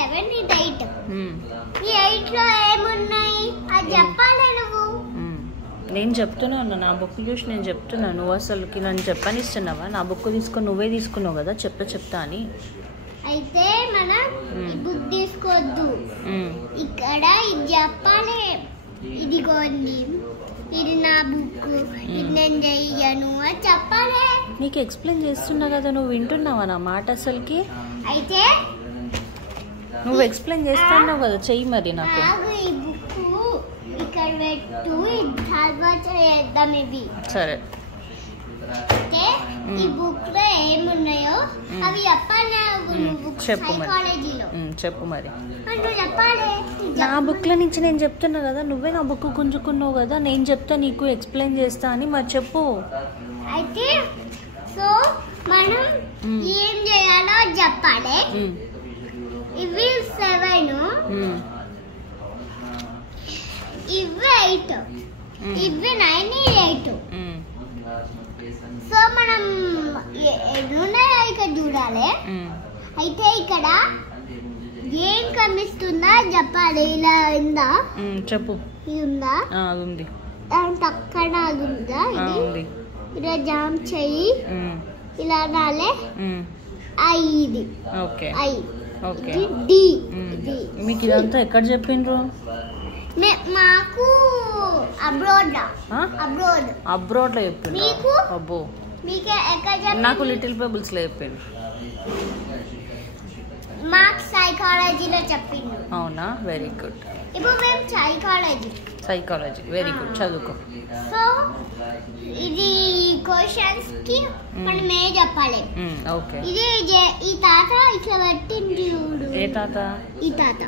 7 ఇది 8. ఈ 8 లో ఏమున్నాయి అది చెప్పాలి నువ్వు. నేను చెప్తున్నాను, నా బుక్ చూసి నేను చెప్తున్నాను. నువ్వు అసలుకి నన్ను చెప్పనిస్తున్నావా? నా బుక్ తీసుకొని నువ్వే తీసుకున్నావు కదా చెప్తా అని. అయితే మనం ఈ బుక్ తీసుకోవద్దు, ఇక్కడ ఇది చెప్పాలి. ఇదిగోండి ఇది నా బుక్, ఇది నేను చెయ్యను అని చెప్పాలి. నీకు ఎక్స్ప్లెయిన్ చేస్తున్నా కదా, నువ్వు వింటున్నావా నా మాట అసలుకి? అయితే నువ్వు ఎక్స్ప్లెయిన్ చేస్తున్నావు కదా, చెయ్యి మరి. నాకు ఈ బుక్ ఇక్కడ పెట్టు, తర్వాత చేద్దాం ఇవి. సరే. అయితే ఈ బుక్ లో ఏమున్నాయో అవి చెప్పాలి. సైకాలజీలో చెప్పు మరి. నువ్వు చెప్పాలి. నా బుక్ లో నుంచి నేను చెప్తున్నా కదా, నువ్వే నా బుక్ గుంజుకున్నావు కదా, నేను చెప్తా నీకు ఎక్స్ప్లెయిన్ చేస్తా అని. మరి చెప్పు. అయితే సో మనం ఏం చేయాలో చెప్పాలి. ఇవి 7, ఇవి 8, ఇవి 9, 8. సో మనం ఎన్నున్నాయో ఇక్కడ చూడాలి. అయితే ఇక్కడ ఏం కనిపిస్తుందా చెప్పాలి. ఇలా ఉందా? చెప్పు. ఇది ఉందా? ఉంది. దాని పక్కన అది ఉందా? ఇది ఇలా జామ్ చెయ్యి, ఇలా రాలే. ఇది ఐ, డి. మీకు ఇదంతా ఎక్కడ చెప్పిండ్రు? మాకు అబ్రోడ్ లో చెప్పిండ్రు. అబ్బో, నాకు లిటిల్ పెబుల్స్ లో చెప్పిండు. మాకు సైకాలజీలో చెప్పిండు. అవునా? Very good. ఇప్పుడు మేము సైకాలజీ వెరీ గుడ్, చదువుకో. సో ఇది క్వశ్చన్స్ కి మనం ఏ చెప్పాలి. ఓకే. ఇది ఈ తాత ఇట్లా పట్టింది చూడు. ఏ తాత? ఈ తాత.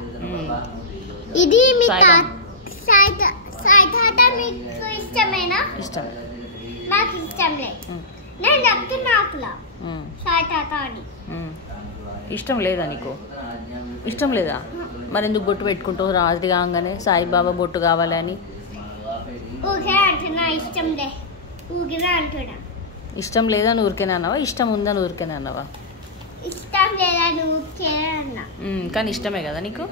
ఇది మీ సాయి తాత మీకు ఇష్టమేనా? ఇష్టం. నాకు ఇష్టం లేదు. నేను చెప్తున్నా అట్లా సాయి తాత అని. ఇష్టం లేదా నీకు? ఇష్టం లేదా? మరి ఎందుకు బొట్టు పెట్టుకుంటావు రాత్రి కాగానే సాయిబాబా బొట్టు కావాలి అని? ఊరికే అంటున్నా, ఇష్టం లే ఊరికే అంటున్నా. ఇష్టం లేదా ఊరికేనే అన్నావా? ఇష్టం ఉందని ఊరికేనే అన్నావా? ఇష్టం లేదా ఊరికేనే అన్నా. కానీ ఇష్టమే కదా నీకు?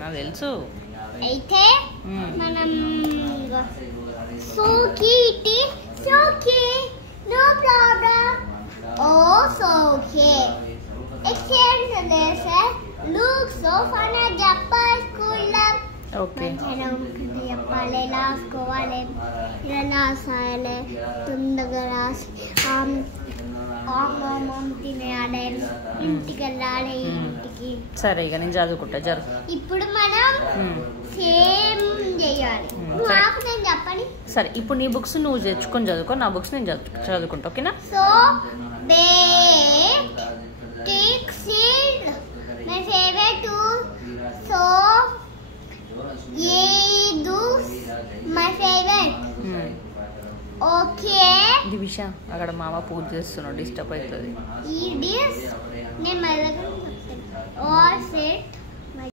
నాకు తెలుసు. అయితే మనం సోకీటి సోకీ నో ప్రాబ్లం. ఓ సోకే ఎక్స్చేంజ్ చేసే look so fun Japan school లో. ఓకే. చెప్పాలి, రాసుకోవాలి, ఇలా రాసాలి, తొందరగా రాసి తినేయాలి, ఇంటికి వెళ్ళాలి. ఇంటికి సరే, ఇక నేను చదువుకుంటా జరుగు. ఇప్పుడు మనం సేమ్ చేయాలి. నాకు నేను చెప్పండి. సరే, ఇప్పుడు నీ బుక్స్ నువ్వు తెచ్చుకొని చదువుకో, నా బుక్స్ నేను చదువుకుంటా. ఓకేనా? So take seed, my favorite too. So do my favorite. Okay. దివిష, అక్కడ మామ పూజ చేస్తున్నాడు, డిస్టర్బ్ అవుతుంది. It is. నేను మళ్ళీ all set.